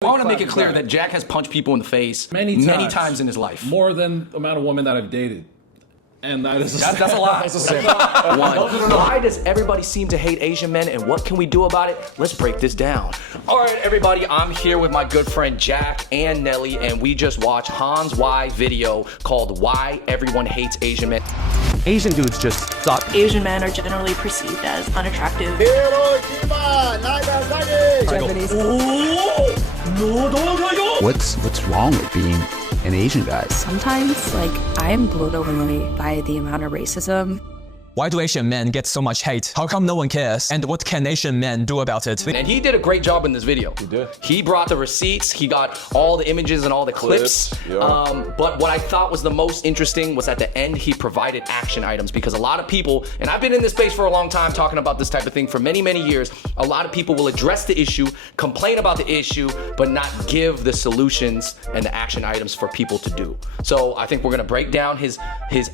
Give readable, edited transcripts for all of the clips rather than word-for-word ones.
I want to make it clear that Jack has punched people in the face many times in his life. More than the amount of women that I've dated. And that's a lie. Why does everybody seem to hate Asian men, and what can we do about it? Let's break this down. All right, everybody, I'm here with my good friend Jack and Nelly, and we just watched Han's Y video called Why Everyone Hates Asian Men. Asian dudes just suck. Asian men are generally perceived as unattractive. What's wrong with being an Asian guy? Sometimes, I am blown away by the amount of racism. Why do Asian men get so much hate? How come no one cares? And what can Asian men do about it? And he did a great job in this video. He did. He brought the receipts, he got all the images and all the clips. Yeah. But what I thought was the most interesting was at the end, he provided action items, because a lot of people, and I've been in this space for a long time talking about this type of thing for many, many years, a lot of people will address the issue, complain about the issue, but not give the solutions and the action items for people to do. So I think we're gonna break down his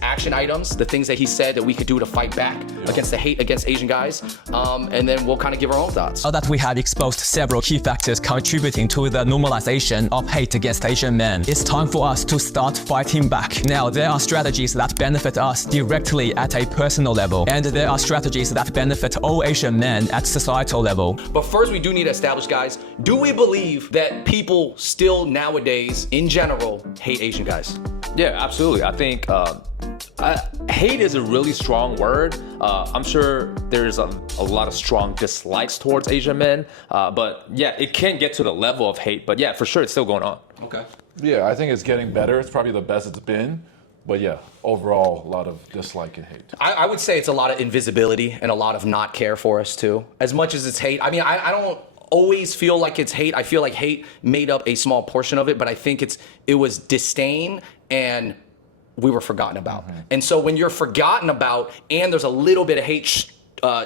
action items, the things that he said that we could do to fight back against the hate against Asian guys, and then we'll kind of give our own thoughts. Now that we have exposed several key factors contributing to the normalization of hate against Asian men, it's time for us to start fighting back. Now, there are strategies that benefit us directly at a personal level, and there are strategies that benefit all Asian men at societal level. But first, we do need to establish, guys, do we believe that people still nowadays, in general, hate Asian guys? Yeah, absolutely. I think hate is a really strong word. I'm sure there's a lot of strong dislikes towards Asian men, but yeah, it can get to the level of hate, but yeah, for sure, it's still going on. Okay. Yeah, I think it's getting better. It's probably the best it's been. But yeah, overall, a lot of dislike and hate. I would say it's a lot of invisibility and a lot of not care for us too. As much as it's hate, I mean, I don't always feel like it's hate. I feel like hate made up a small portion of it, but I think it was disdain and we were forgotten about. And so when you're forgotten about and there's a little bit of hate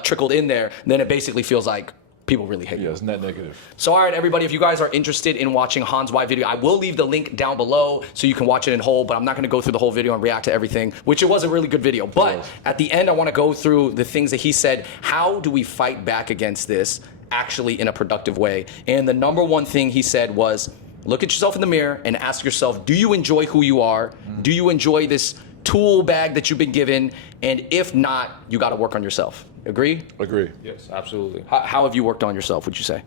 trickled in there, then it basically feels like people really hate you. Yeah, it's net negative. So all right, everybody, if you guys are interested in watching Han's Y video, I will leave the link down below so you can watch it in whole, but I'm not gonna go through the whole video and react to everything, which it was a really good video. But at the end, I wanna go through the things that he said. How do we fight back against this actually in a productive way? And the number one thing he said was, look at yourself in the mirror and ask yourself, do you enjoy who you are? Do you enjoy this tool bag that you've been given? And if not, you gotta work on yourself. Agree? Agree. Yes, absolutely. How have you worked on yourself, would you say?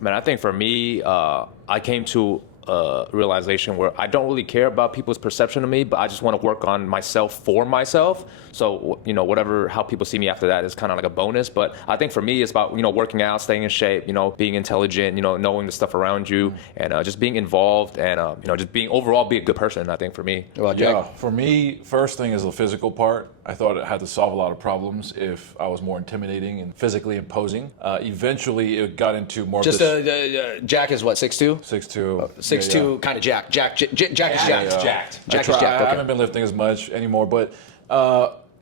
Man, I think for me, I came to a realization where I don't really care about people's perception of me, but I just want to work on myself for myself. So, how people see me after that is kind of like a bonus. But I think for me, it's about, working out, staying in shape, being intelligent, knowing the stuff around you, and just being involved and, just being overall be a good person, I think, for me. Yeah, for me, first thing is the physical part. I thought it had to solve a lot of problems if I was more intimidating and physically imposing. Eventually, it got into more just Jack is what, 6'2"? 6'2". 6'2", kind of Jack. Jack is jacked. Jacked. Jack is jacked. I haven't been lifting as much anymore, but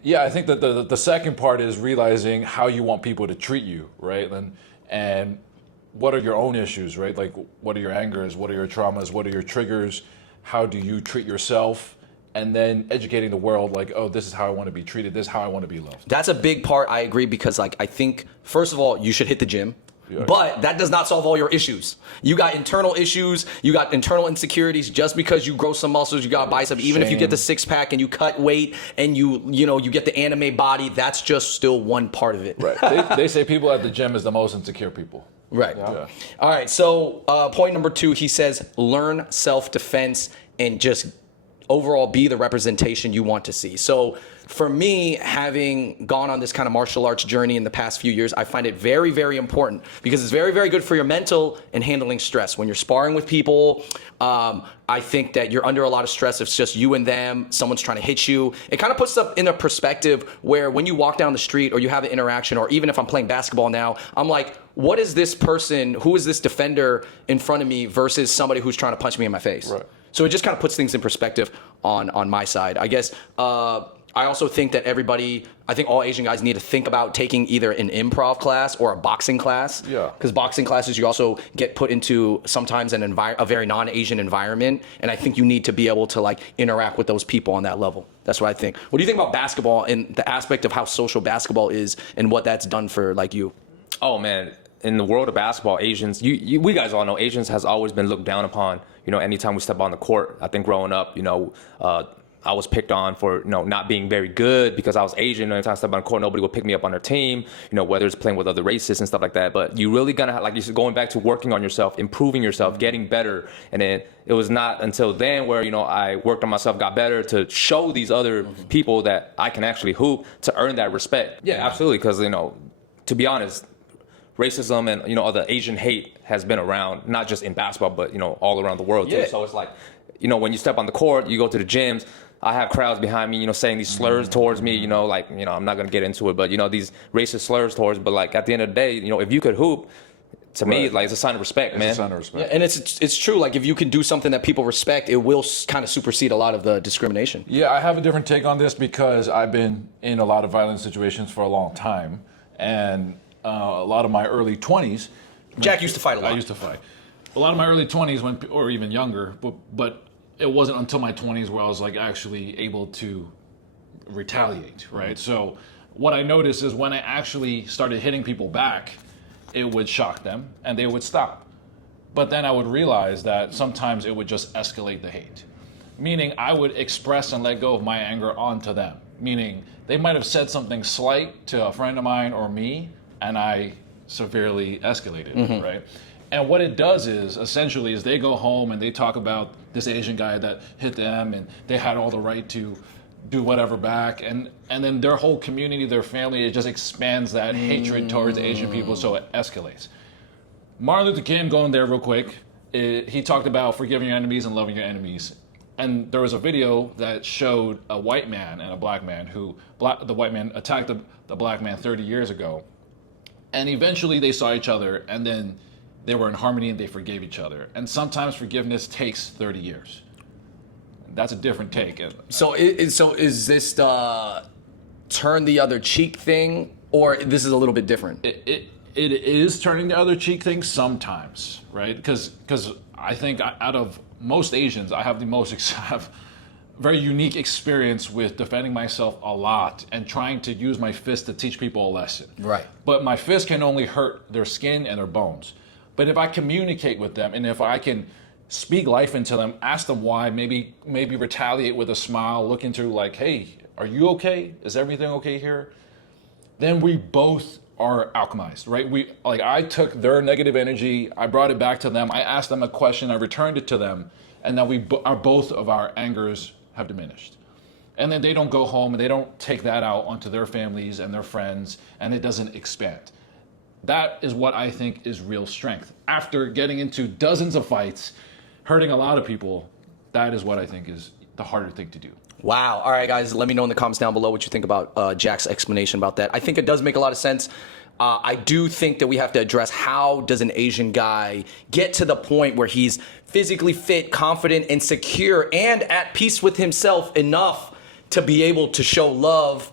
yeah, I think that the second part is realizing how you want people to treat you, right? And what are your own issues, right? Like, what are your angers? What are your traumas? What are your triggers? How do you treat yourself? And then educating the world, like, oh, this is how I want to be treated. This is how I want to be loved. That's a big part. I agree, because I think, first of all, you should hit the gym. Yeah. But that does not solve all your issues. You got internal issues, you got internal insecurities. Just because you grow some muscles, you got a bicep, even if you get the six pack and you cut weight and you get the anime body, that's just still one part of it. Right. They say people at the gym is the most insecure people. Right. Yeah. All right. So point number 2, he says, learn self-defense and just overall be the representation you want to see. So for me, having gone on this kind of martial arts journey in the past few years, I find it very, very important, because it's very, very good for your mental and handling stress. When you're sparring with people, I think that you're under a lot of stress. If it's just you and them, someone's trying to hit you. It kind of puts up in a perspective where when you walk down the street or you have an interaction, or even if I'm playing basketball now, I'm like, what is this person, who is this defender in front of me versus somebody who's trying to punch me in my face? Right. So it just kind of puts things in perspective on my side. I guess I also think that I think all Asian guys need to think about taking either an improv class or a boxing class. Yeah. Because boxing classes, you also get put into sometimes a very non-Asian environment. And I think you need to be able to interact with those people on that level. That's what I think. What do you think about basketball and the aspect of how social basketball is and what that's done for you? Oh man, in the world of basketball, Asians, we guys all know Asians has always been looked down upon. You know, anytime we step on the court, I think growing up, you know, I was picked on for, you know, not being very good because I was Asian. Anytime I step on the court, nobody would pick me up on their team, you know, whether it's playing with other races and stuff like that. But you really gonna, like you said, going back to working on yourself, improving yourself, getting better. And then it was not until then where, you know, I worked on myself, got better to show these other people that I can actually hoop to earn that respect. Yeah, absolutely. Because, you know, to be honest, racism and, you know, the Asian hate has been around, not just in basketball, but, you know, all around the world too. So it's like, you know, when you step on the court, you go to the gyms, I have crowds behind me, you know, saying these slurs towards me, you know, like, you know, I'm not going to get into it, but, you know, these racist slurs towards, but like at the end of the day, you know, if you could hoop, to me, like, it's a sign of respect, man. It's a sign of respect. Yeah, and it's true. Like, if you can do something that people respect, it will kind of supersede a lot of the discrimination. Yeah, I have a different take on this because I've been in a lot of violent situations for a long time. And a lot of my early 20s. Jack used to fight a lot. I used to fight. A lot of my early 20s, or even younger, but it wasn't until my 20s where I was like actually able to retaliate, right? So what I noticed is when I actually started hitting people back, it would shock them and they would stop. But then I would realize that sometimes it would just escalate the hate. Meaning I would express and let go of my anger onto them. Meaning they might have said something slight to a friend of mine or me, and I severely escalated, right? And what it does is, essentially, is they go home and they talk about this Asian guy that hit them and they had all the right to do whatever back. And then their whole community, their family, it just expands that hatred towards Asian people, so it escalates. Martin Luther King, going there real quick, he talked about forgiving your enemies and loving your enemies. And there was a video that showed a white man and a black man the white man attacked the black man 30 years ago. And eventually they saw each other and then they were in harmony and they forgave each other. And sometimes forgiveness takes 30 years. That's a different take. So is this the turn the other cheek thing, or this is a little bit different? It is turning the other cheek thing sometimes, right? Because I think out of most Asians, I have very unique experience with defending myself a lot and trying to use my fist to teach people a lesson. Right. But my fist can only hurt their skin and their bones. But if I communicate with them and if I can speak life into them, ask them why, maybe retaliate with a smile, look into like, hey, are you okay? Is everything okay here? Then we both are alchemized, right? I took their negative energy, I brought it back to them, I asked them a question, I returned it to them, and now both of our angers have diminished. And then they don't go home and they don't take that out onto their families and their friends, and it doesn't expand. That is what I think is real strength. After getting into dozens of fights, hurting a lot of people, that is what I think is the harder thing to do. Wow. All right, guys, let me know in the comments down below what you think about Jack's explanation about that. I think it does make a lot of sense. I do think that we have to address, how does an Asian guy get to the point where he's physically fit, confident, and secure, and at peace with himself enough to be able to show love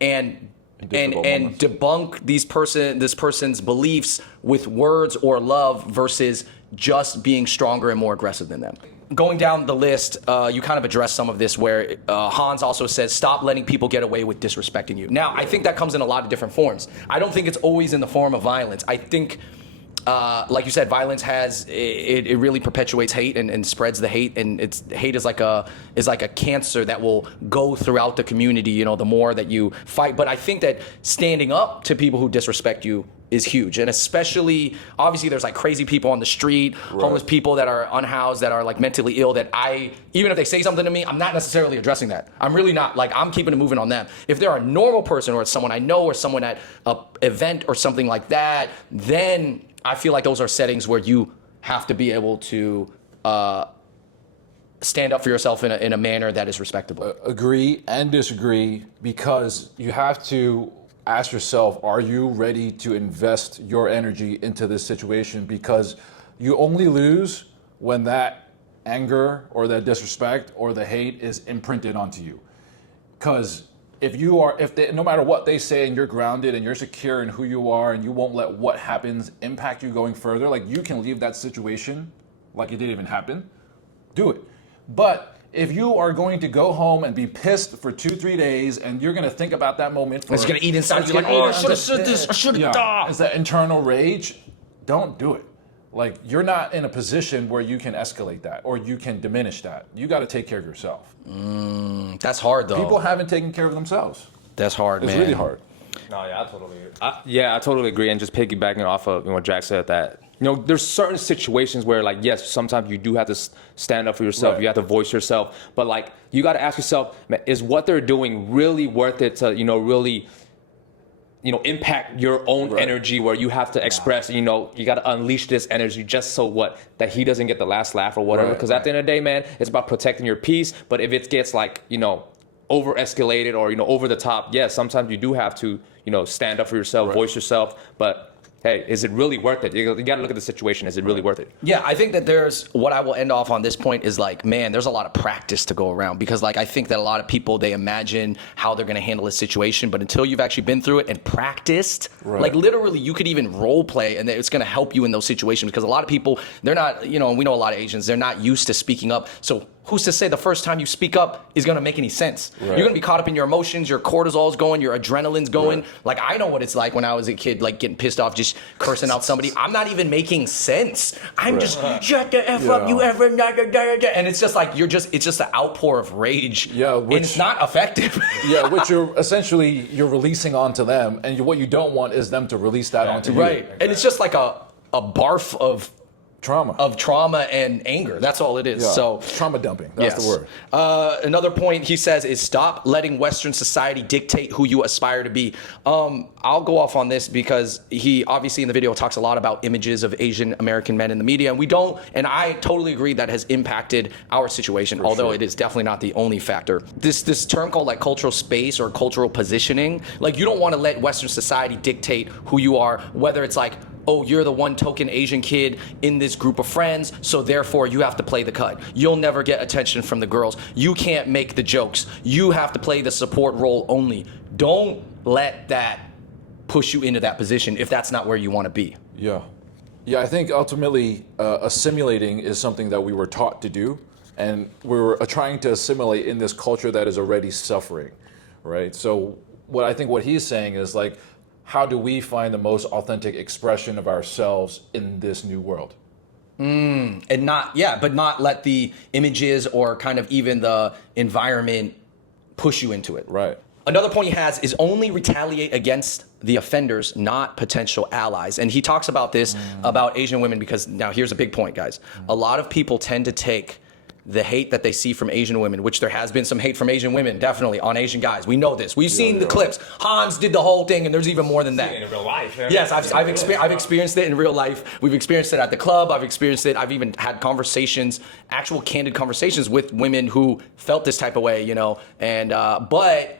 and debunk this person's beliefs with words or love versus just being stronger and more aggressive than them. Going down the list, you kind of addressed some of this where Hans also says, stop letting people get away with disrespecting you. Now, I think that comes in a lot of different forms. I don't think it's always in the form of violence. I think, like you said, violence it really perpetuates hate and spreads the hate, and hate is like a cancer that will go throughout the community, you know, the more that you fight. But I think that standing up to people who disrespect you is huge. And especially, obviously, there's like crazy people on the street, homeless people that are unhoused, that are like mentally ill, that even if they say something to me, I'm not necessarily addressing that. I'm really not. Like, I'm keeping it moving on them. If they're a normal person or it's someone I know or someone at an event or something like that, then I feel like those are settings where you have to be able to stand up for yourself in a manner that is respectable. Agree and disagree, because you have to ask yourself, are you ready to invest your energy into this situation? Because you only lose when that anger or that disrespect or the hate is imprinted onto you. Because no matter what they say and you're grounded and you're secure in who you are and you won't let what happens impact you going further, like, you can leave that situation like it didn't even happen, do it. But if you are going to go home and be pissed for 2-3 days, and you're going to think about that moment, It's gonna eat inside you like, oh, I should have said this, I should have done. It's that internal rage. Don't do it. Like, you're not in a position where you can escalate that or you can diminish that. You got to take care of yourself. That's hard though. People haven't taken care of themselves. That's hard, It's man. really hard. No, yeah, I totally agree. And just piggybacking off of what Jack said, that there's certain situations where, like, yes, sometimes you do have to stand up for yourself. Right. You have to voice yourself, but like, you got to ask yourself, man, is what they're doing really worth it to really impact your own energy, where you have to express, you got to unleash this energy just so that he doesn't get the last laugh or whatever. Because at the end of the day, man, it's about protecting your peace. But if it gets like, over escalated or, over the top, yes, sometimes you do have to, stand up for yourself, voice yourself. But hey, is it really worth it? You got to look at the situation. Is it really worth it? Yeah, I think that what I will end off on this point is like, man, there's a lot of practice to go around, because like, I think that a lot of people, they imagine how they're going to handle a situation, but until you've actually been through it and practiced, like literally you could even role play, and it's going to help you in those situations, because a lot of people, they're not, we know a lot of Asians, they're not used to speaking up. So who's to say the first time you speak up is going to make any sense? Right. You're going to be caught up in your emotions, your cortisol's going, your adrenaline's going. Right. Like, I know what it's like when I was a kid, like getting pissed off, just cursing out somebody. I'm not even making sense. I'm just, shut the F up, you ever, and it's just like, it's just an outpour of rage. Yeah, and it's not effective. Yeah, which you're releasing onto them, and what you don't want is them to release that onto you. Right, and it's just like a barf of trauma and anger. That's all it is. Yeah. So trauma dumping. That's the word. Another point he says is stop letting Western society dictate who you aspire to be. I'll go off on this because he obviously in the video talks a lot about images of Asian American men in the media, and I totally agree that has impacted our situation, although it is definitely not the only factor. This term called like cultural space or cultural positioning, like you don't want to let Western society dictate who you are, whether it's like, oh, you're the one token Asian kid in this group of friends, so therefore you have to play the cut. You'll never get attention from the girls. You can't make the jokes. You have to play the support role only. Don't let that push you into that position if that's not where you want to be. Yeah. Yeah, I think ultimately assimilating is something that we were taught to do, and we're trying to assimilate in this culture that is already suffering, right? So what he's saying is like, how do we find the most authentic expression of ourselves in this new world? But not let the images or kind of even the environment push you into it. Right. Another point he has is only retaliate against the offenders, not potential allies. And he talks about this about Asian women, because now here's a big point, guys. A lot of people tend to take the hate that they see from Asian women, which there has been some hate from Asian women, definitely, on Asian guys. We know this. We've seen the clips. Hans did the whole thing, and there's even more than that. In real life. Yes, I've experienced it in real life. We've experienced it at the club. I've experienced it. I've even had conversations, actual candid conversations with women who felt this type of way, and but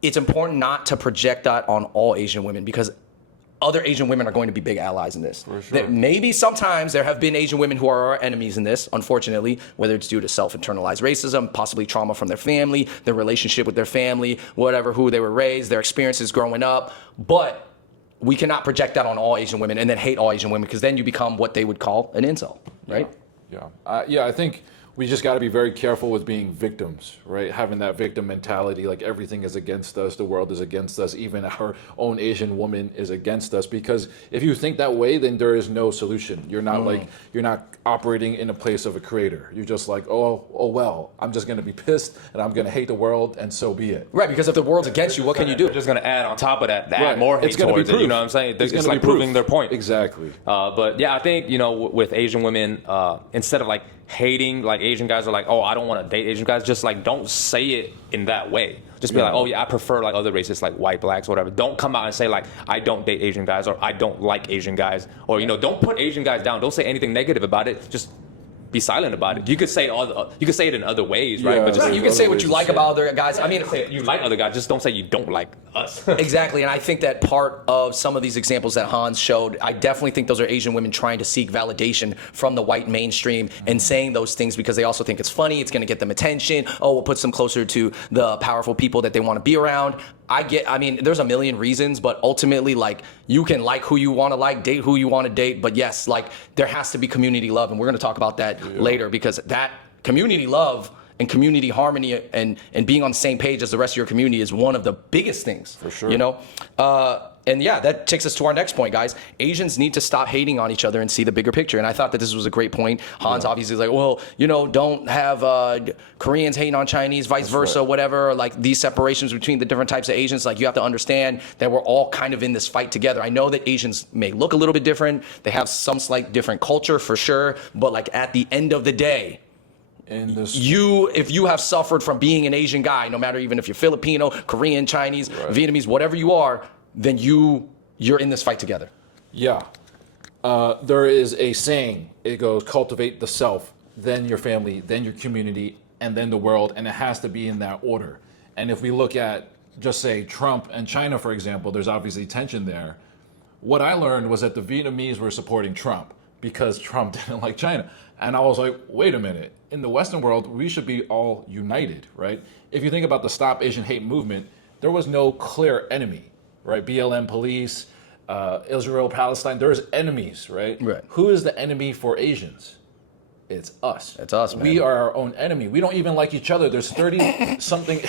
it's important not to project that on all Asian women, because other Asian women are going to be big allies in this. For sure. That maybe sometimes there have been Asian women who are our enemies in this, unfortunately, whether it's due to self-internalized racism, possibly trauma from their family, their relationship with their family, whatever, who they were raised, their experiences growing up. But we cannot project that on all Asian women and then hate all Asian women, because then you become what they would call an incel, right? Yeah, I think we just got to be very careful with being victims, right? Having that victim mentality, like everything is against us, the world is against us, even our own Asian woman is against us. Because if you think that way, then there is no solution. You're not you're not operating in a place of a creator. You're just like, oh well, I'm just going to be pissed and I'm going to hate the world, and so be it. Right, because if the world's against you, what can you do? They're just going to add on top of that, add more hate towards it. You know what I'm saying? It's like proving their point. Exactly. But yeah, I think, with Asian women, instead of like hating, like Asian guys are like, oh, I don't want to date Asian guys, just like don't say it in that way. Just be like, oh yeah, I prefer like other races, like white, blacks, whatever. Don't come out and say like, I don't date Asian guys, or I don't like Asian guys, or don't put Asian guys down. Don't say anything negative about it. Just be silent about it. You could say it in other ways, right? Yeah, but just, you can say what you like about other guys. I mean, you like other guys, just don't say you don't like us. Exactly, and I think that part of some of these examples that Hans showed, I definitely think those are Asian women trying to seek validation from the white mainstream and saying those things because they also think it's funny, it's going to get them attention. Oh, it puts them closer to the powerful people that they want to be around. I mean, there's a million reasons, but ultimately, like, you can like who you want to like, date who you want to date, but yes, like, there has to be community love, and we're going to talk about that later, because that community love and community harmony and being on the same page as the rest of your community is one of the biggest things. For sure. You know? And yeah, that takes us to our next point, guys. Asians need to stop hating on each other and see the bigger picture. And I thought that this was a great point. Hans obviously is like, well, you know, don't have Koreans hating on Chinese, vice versa, whatever. Or like these separations between the different types of Asians. Like you have to understand that we're all kind of in this fight together. I know that Asians may look a little bit different. They have some slight different culture for sure. But like at the end of the day, if you have suffered from being an Asian guy, no matter even if you're Filipino, Korean, Chinese, Vietnamese, whatever you are, then you're in this fight together. Yeah. There is a saying, it goes, cultivate the self, then your family, then your community, and then the world, and it has to be in that order. And if we look at, just say, Trump and China, for example, there's obviously tension there. What I learned was that the Vietnamese were supporting Trump because Trump didn't like China. And I was like, wait a minute, in the Western world, we should be all united, right? If you think about the Stop Asian Hate movement, there was no clear enemy. Right, BLM police, Israel, Palestine, there's enemies, right? Who is the enemy for Asians? It's us. It's us, man. We are our own enemy. We don't even like each other. There's 30 something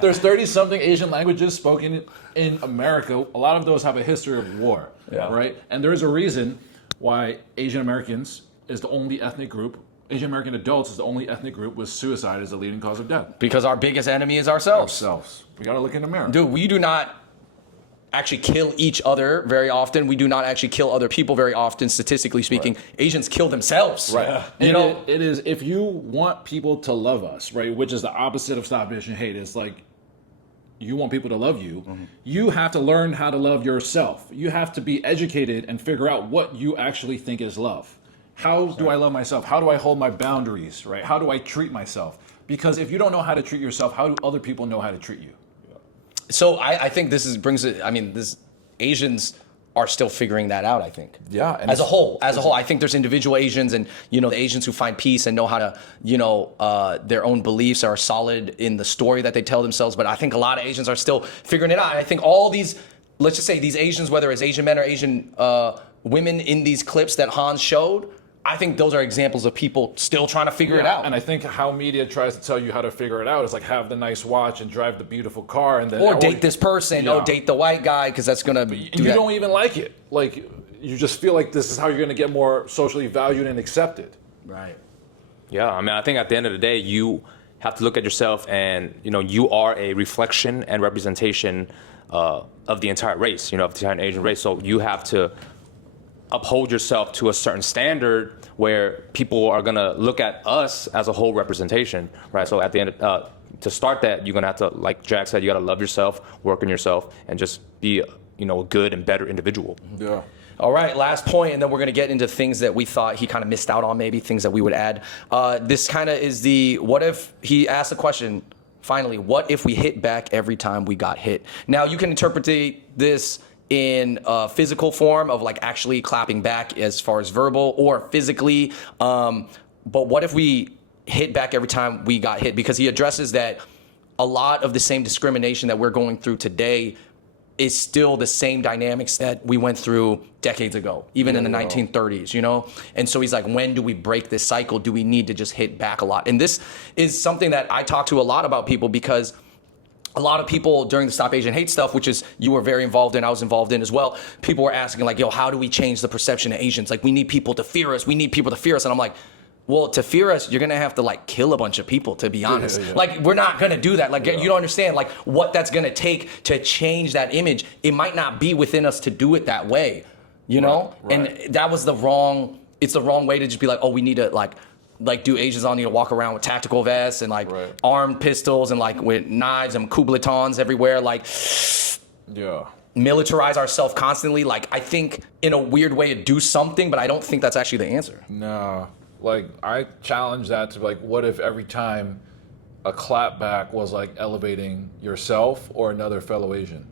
there's 30 something Asian languages spoken in America. A lot of those have a history of war, right? And there is a reason why Asian Americans is the only ethnic group, Asian American adults is the only ethnic group with suicide as the leading cause of death. Because our biggest enemy is ourselves. We got to look in the mirror. Dude, we do not actually kill each other very often. We do not actually kill other people very often, statistically speaking. Asians kill themselves. Right. You know, it is, if you want people to love us, right, which is the opposite of Stop Asian Hate, it's like you want people to love you, you have to learn how to love yourself. You have to be educated and figure out what you actually think is love. How do I love myself? How do I hold my boundaries, right? How do I treat myself? Because if you don't know how to treat yourself, how do other people know how to treat you? So I think Asians are still figuring that out, I think. Yeah. And as a whole, I think there's individual Asians and, you know, the Asians who find peace and know how to, you know, their own beliefs are solid in the story that they tell themselves. But I think a lot of Asians are still figuring it out. And I think all these, let's just say these Asians, whether it's Asian men or Asian women in these clips that Hans showed, I think those are examples of people still trying to figure it out. And I think how media tries to tell you how to figure it out is like have the nice watch and drive the beautiful car and then or date this person or date the white guy because that's gonna you don't even like it. Like you just feel like this is how you're gonna get more socially valued and accepted. Right. Yeah, I mean, I think at the end of the day, you have to look at yourself and, you know, you are a reflection and representation of the entire race, you know, of the entire Asian race. So you have to uphold yourself to a certain standard where people are gonna look at us as a whole representation, right? So at the end, to start that, you're gonna have to, like Jack said, you gotta love yourself, work on yourself, and just be, you know, a good and better individual. Yeah. All right, last point, and then we're gonna get into things that we thought he kind of missed out on, maybe things that we would add. This kind of is the, what if, he asked the question, finally, what if we hit back every time we got hit? Now, you can interpret this in physical form of like actually clapping back as far as verbal or physically. But what if we hit back every time we got hit? Because he addresses that a lot of the same discrimination that we're going through today is still the same dynamics that we went through decades ago, even in the 1930s, you know? And so he's like, when do we break this cycle? Do we need to just hit back a lot? And this is something that I talk to a lot about people because a lot of people during the Stop Asian Hate stuff, which is you were very involved in, I was involved in as well, people were asking like, yo, how do we change the perception of Asians? Like, we need people to fear us. We need people to fear us. And I'm like, well, to fear us, you're going to have to like kill a bunch of people, to be honest. Like, we're not going to do that. Like, you don't understand like what that's going to take to change that image. It might not be within us to do it that way, you know? And that was it's the wrong way to just be like, oh, we need to like do Asians all need to walk around with tactical vests and like armed pistols and like with knives and Kublatons everywhere, like militarize ourselves constantly. Like, I think in a weird way to do something, but I don't think that's actually the answer. No, like I challenge that to like, what if every time a clapback was like elevating yourself or another fellow Asian?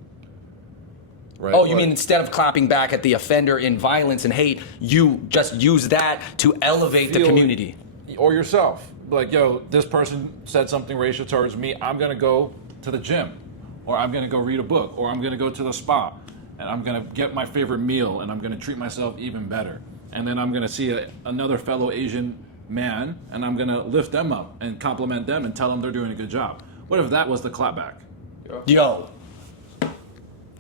Right? Oh, you mean instead of clapping back at the offender in violence and hate, you just use that to elevate the community? Or yourself. Like, yo, this person said something racial towards me. I'm going to go to the gym. Or I'm going to go read a book. Or I'm going to go to the spa. And I'm going to get my favorite meal. And I'm going to treat myself even better. And then I'm going to see another fellow Asian man, and I'm gonna lift them up and compliment them and tell them they're doing a good job. What if that was the clapback? Yo,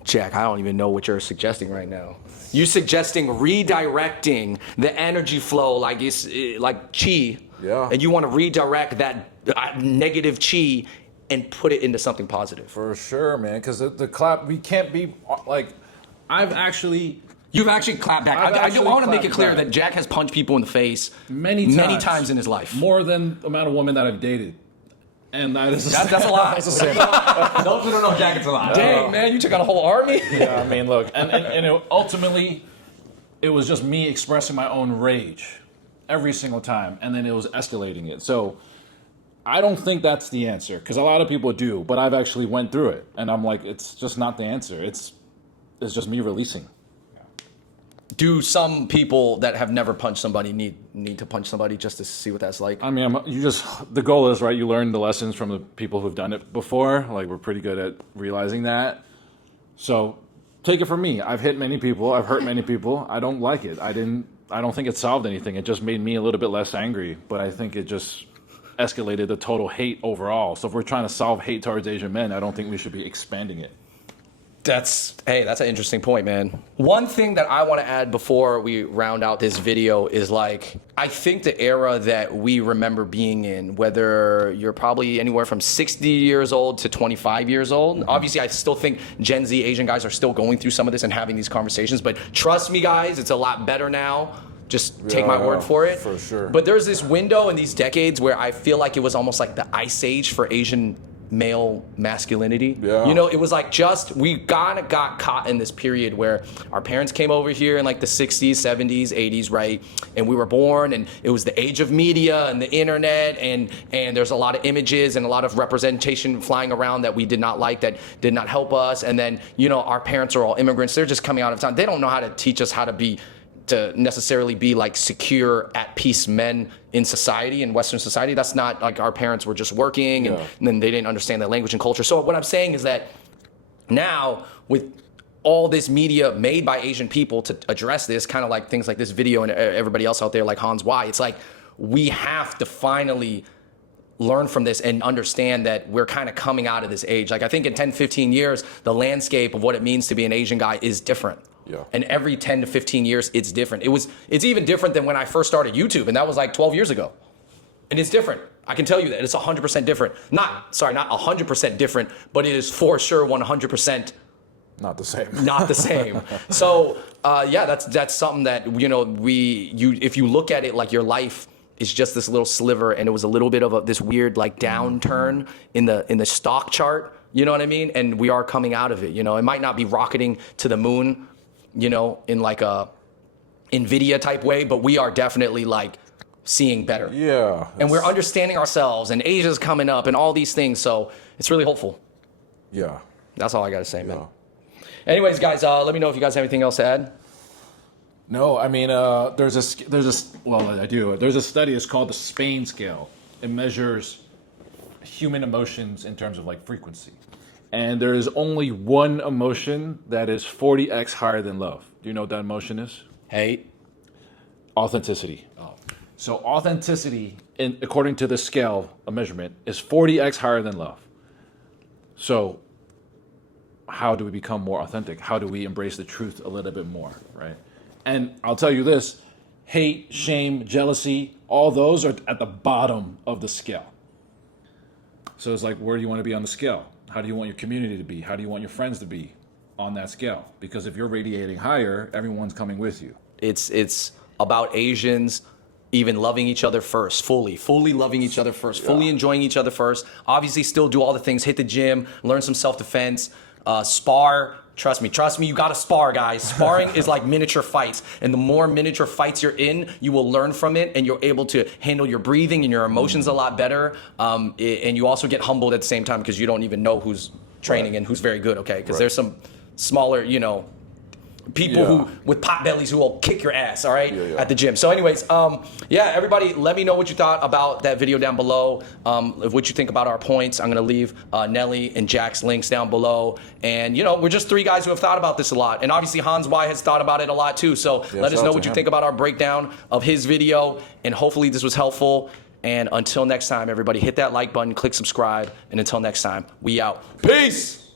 Jack, I don't even know what you're suggesting right now. You're suggesting redirecting the energy flow like it's like chi. Yeah. And you want to redirect that negative chi and put it into something positive. For sure, man. Because the clap, we can't be like. You've actually clapped back. I want to make it clear that Jack has punched people in the face many times in his life. More than the amount of women that I've dated. And that's a lot. That's the same. Those who don't know Jack, it's a lot. Dang, man, you took out a whole army. Yeah, I mean, look, and ultimately, it was just me expressing my own rage every single time, and then it was escalating it. So I don't think that's the answer, because a lot of people do, but I've actually went through it, and I'm like, it's just not the answer. It's just me releasing. Do some people that have never punched somebody need to punch somebody just to see what that's like? I mean, the goal is, right, you learn the lessons from the people who've done it before. Like, we're pretty good at realizing that. So take it from me. I've hit many people. I've hurt many people. I don't like it. I don't think it solved anything. It just made me a little bit less angry. But I think it just escalated the total hate overall. So if we're trying to solve hate towards Asian men, I don't think we should be expanding it. That's an interesting point, man. One thing that I want to add before we round out this video is like, I think the era that we remember being in, whether you're probably anywhere from 60 years old to 25 years old, obviously I still think Gen Z Asian guys are still going through some of this and having these conversations, but trust me guys, it's a lot better now. Just take my word for it. For sure. But there's this window in these decades where I feel like it was almost like the ice age for Asian male masculinity. Yeah. You know, it was like we kind of got caught in this period where our parents came over here in like the 60s, 70s, 80s, right? And we were born, and it was the age of media and the internet, and there's a lot of images and a lot of representation flying around that we did not like, that did not help us. And then, you know, our parents are all immigrants. They're just coming out of town. They don't know how to teach us how to necessarily be like secure, at peace men in society, in Western society. That's not like, our parents were just working and then they didn't understand the language and culture. So what I'm saying is that now with all this media made by Asian people to address this, kind of like things like this video and everybody else out there like Hans Y, it's like we have to finally learn from this and understand that we're kind of coming out of this age. Like I think in 10, 15 years, the landscape of what it means to be an Asian guy is different. Yeah. And every 10 to 15 years, it's different. It's even different than when I first started YouTube, and that was like 12 years ago. And it's different. I can tell you that. It's 100% different. Not 100% different, but it is for sure 100% not the same. Not the same. So, that's something that, you know, if you look at it like your life is just this little sliver, and it was a little bit of this weird like downturn in the stock chart, you know what I mean? And we are coming out of it, you know. It might not be rocketing to the moon, you know, in like a NVIDIA type way, but we are definitely like seeing better. Yeah. And we're understanding ourselves, and Asia's coming up and all these things. So it's really hopeful. Yeah. That's all I got to say, man. Anyways, guys, let me know if you guys have anything else to add. No, I mean, there's a study. It's called the Spain scale. It measures human emotions in terms of like frequency. And there is only one emotion that is 40x higher than love. Do you know what that emotion is? Hate. Authenticity. Oh. So authenticity, according to the scale of measurement, is 40x higher than love. So how do we become more authentic? How do we embrace the truth a little bit more, right? And I'll tell you this, hate, shame, jealousy, all those are at the bottom of the scale. So it's like, where do you want to be on the scale? How do you want your community to be? How do you want your friends to be on that scale? Because if you're radiating higher, everyone's coming with you. It's about Asians even loving each other first, fully loving each other first, fully enjoying each other first. Obviously still do all the things, hit the gym, learn some self-defense, spar. Trust me, you gotta spar, guys. Sparring is like miniature fights. And the more miniature fights you're in, you will learn from it, and you're able to handle your breathing and your emotions a lot better. And you also get humbled at the same time, because you don't even know who's training and who's very good, okay? Because there's some smaller, you know, people who with pot bellies who will kick your ass, all right, Yeah. at the gym. So anyways, yeah, everybody, let me know what you thought about that video down below, what you think about our points. I'm going to leave Nelly and Jack's links down below. And, you know, we're just 3 guys who have thought about this a lot. And obviously Hans Y has thought about it a lot too. So let us know what you think about our breakdown of his video. And hopefully this was helpful. And until next time, everybody, hit that like button, click subscribe. And until next time, we out. Peace!